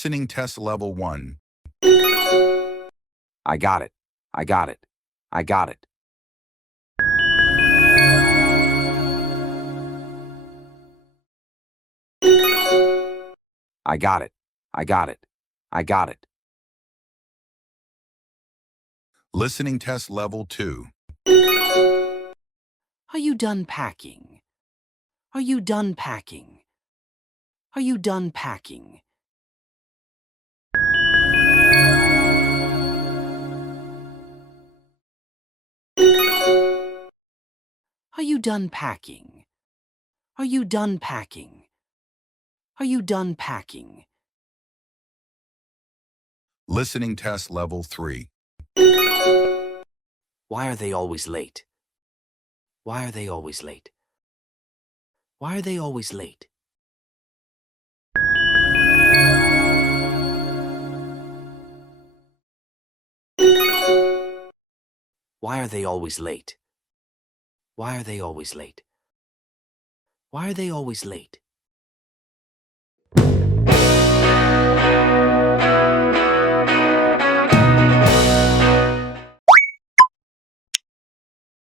Listening test level 1. I got it. I got it. I got it. I got it. I got it. I got it. Listening test level 2. Are you done packing? Are you done packing? Are you done packing? Are you done packing? Are you done packing? Are you done packing? Listening test level 3. Why are they always late? Why are they always late? Why are they always late? Why are they always late? Why are they always late? Why are they always late?